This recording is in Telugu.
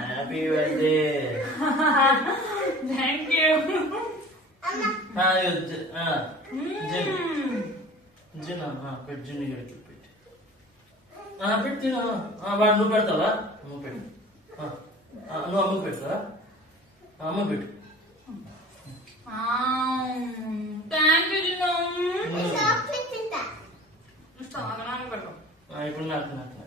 Happy birthday. Thank you. జున్ను గడికి పెట్టి పెట్టి వాడు నువ్వు పెడతావా? నువ్వు పెట్టు. నువ్వు అమ్మకు పెడతావా? అమ్మ పెట్టు. Thank you. ఇప్పుడు నాకు